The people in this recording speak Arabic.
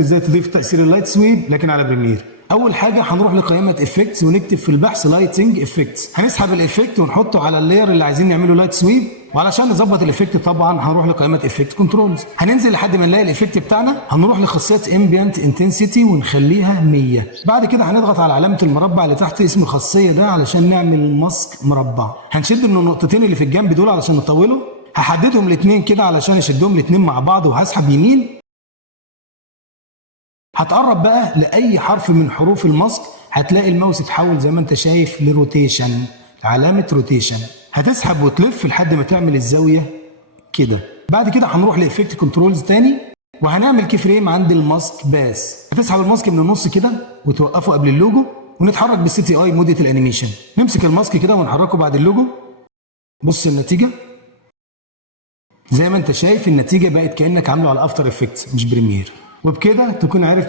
ازاي تضيف تاثير اللايت سويب لكن على بريمير. اول حاجه هنروح لقائمه افكتس ونكتب في البحث لايتنج افكتس، هنسحب الافكت ونحطه على اللاير اللي عايزين نعمله لايت سويب. وعلشان نظبط الافكت طبعا هنروح لقائمه افكت كنترولز، هننزل لحد ما نلاقي الافكت بتاعنا، هنروح لخاصيه امبيانت انتنسيتي ونخليها 100. بعد كده هنضغط على علامه المربع اللي تحت اسم الخاصيه ده علشان نعمل ماسك مربع، هنشد من النقطتين اللي في الجنب دول علشان نطوله، هحددهم الاثنين كده علشان اشدهم الاثنين مع بعض وهسحب يمين. هتقرب بقى لاي حرف من حروف الماسك هتلاقي الماوس اتحول زي ما انت شايف لروتيشن، علامه روتيشن، هتسحب وتلف لحد ما تعمل الزاويه كده. بعد كده هنروح لافكت كنترولز تاني وهنعمل كي فريم عند الماسك باس، هتسحب الماسك من النص كده وتوقفه قبل اللوجو ونتحرك بالسي تي اي مودة الانيميشن، نمسك الماسك كده ونحركه بعد اللوجو. بص النتيجه زي ما انت شايف، النتيجه بقت كانك عامله على افتر افكتس مش بريمير. وبكده تكون عرفت